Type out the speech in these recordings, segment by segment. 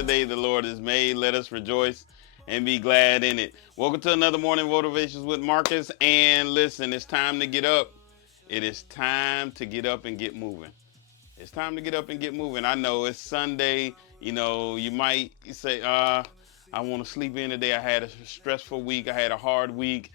the day the Lord has made. Let us rejoice and be glad in it. Welcome to another Morning Motivations with Marcus. And listen, it's time to get up. It is time to get up and get moving. It's time to get up and get moving. I know it's Sunday. You know, you might say, I want to sleep in today. I had a stressful week. I had a hard week.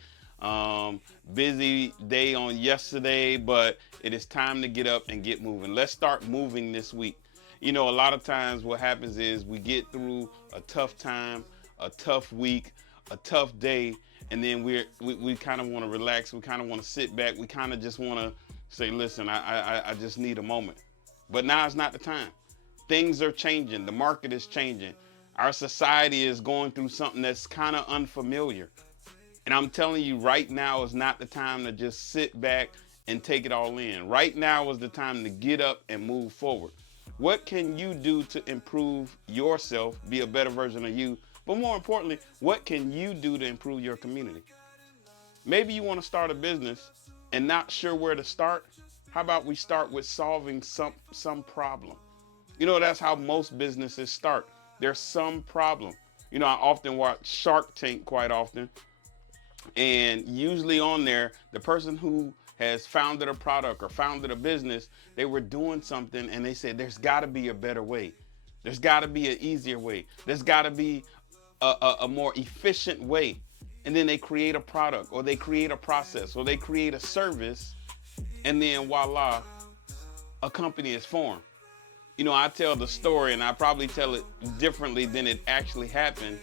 Busy day on yesterday, but it is time to get up and get moving. Let's start moving this week. You know, a lot of times what happens is we get through a tough time, a tough week, a tough day, and then we kind of want to relax. We kind of want to sit back. We kind of just want to say, listen, I just need a moment. But now is not the time. Things are changing. The market is changing. Our society is going through something that's kind of unfamiliar. And I'm telling you, right now is not the time to just sit back and take it all in. Right now is the time to get up and move forward. What can you do to improve yourself, be a better version of you? But more importantly, what can you do to improve your community? Maybe you want to start a business and not sure where to start. How about we start with solving some problem? You know, that's how most businesses start. There's some problem. You know, I often watch Shark Tank quite often. And usually on there, the person who has founded a product or founded a business, they were doing something and they said, there's got to be a better way. There's got to be an easier way. There's got to be a more efficient way. And then they create a product or they create a process or they create a service. And then voila, a company is formed. You know, I tell the story and I probably tell it differently than it actually happened.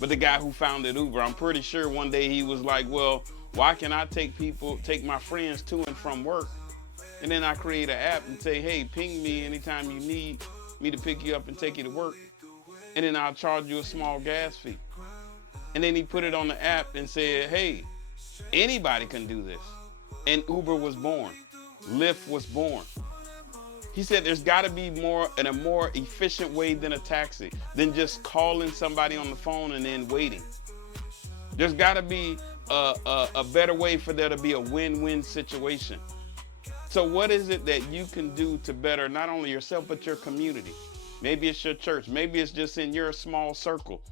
But the guy who founded Uber, I'm pretty sure one day he was like, well, why can I take my friends to and from work? And then I create an app and say, hey, ping me anytime you need me to pick you up and take you to work. And then I'll charge you a small gas fee. And then he put it on the app and said, hey, anybody can do this. And Uber was born. Lyft was born. He said there's got to be a more efficient way than a taxi, than just calling somebody on the phone and then waiting. There's got to be a better way for there to be a win-win situation. So what is it that you can do to better not only yourself, but your community? Maybe it's your church. Maybe it's just in your small circle.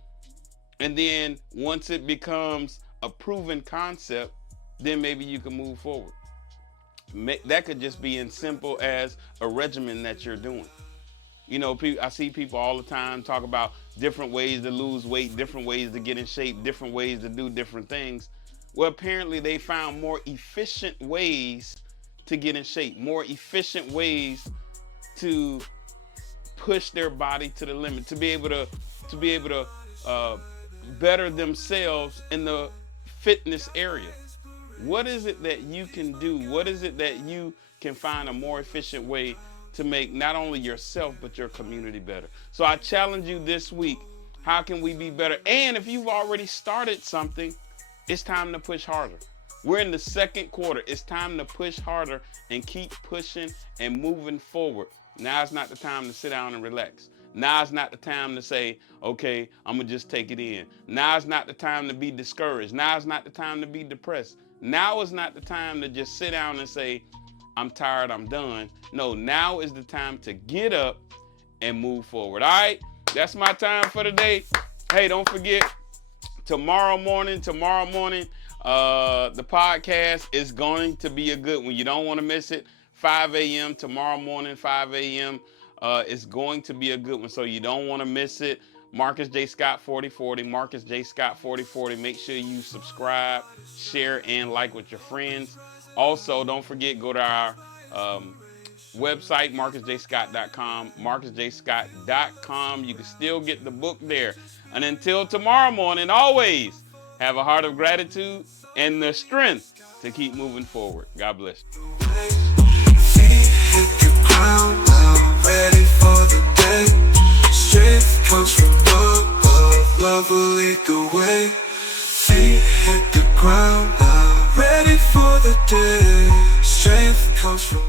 And then once it becomes a proven concept, then maybe you can move forward. That could just be as simple as a regimen that you're doing. You know, I see people all the time talk about different ways to lose weight, different ways to get in shape, different ways to do different things. Well, apparently they found more efficient ways to get in shape, more efficient ways to push their body to the limit, to be able to better themselves in the fitness area. What is it that you can do? What is it that you can find a more efficient way to make not only yourself, but your community better? So I challenge you this week, how can we be better? And if you've already started something, it's time to push harder. We're in the second quarter. It's time to push harder and keep pushing and moving forward. Now is not the time to sit down and relax. Now is not the time to say, okay, I'm going to just take it in. Now is not the time to be discouraged. Now is not the time to be depressed. Now is not the time to just sit down and say, I'm tired, I'm done. No, now is the time to get up and move forward. All right, that's my time for today. Hey, don't forget, tomorrow morning, the podcast is going to be a good one. You don't want to miss it. 5 a.m. tomorrow morning, 5 a.m. It's going to be a good one, so you don't want to miss it. Marcus J. Scott 4040, Marcus J. Scott 4040. Make sure you subscribe, share, and like with your friends. Also, don't forget, go to our website, marcusjscott.com, marcusjscott.com. You can still get the book there. And until tomorrow morning, always have a heart of gratitude and the strength to keep moving forward. God bless you. Ready for the day. Strength comes from above, love will lead the way. Feet hit the ground now, ready for the day. Strength comes from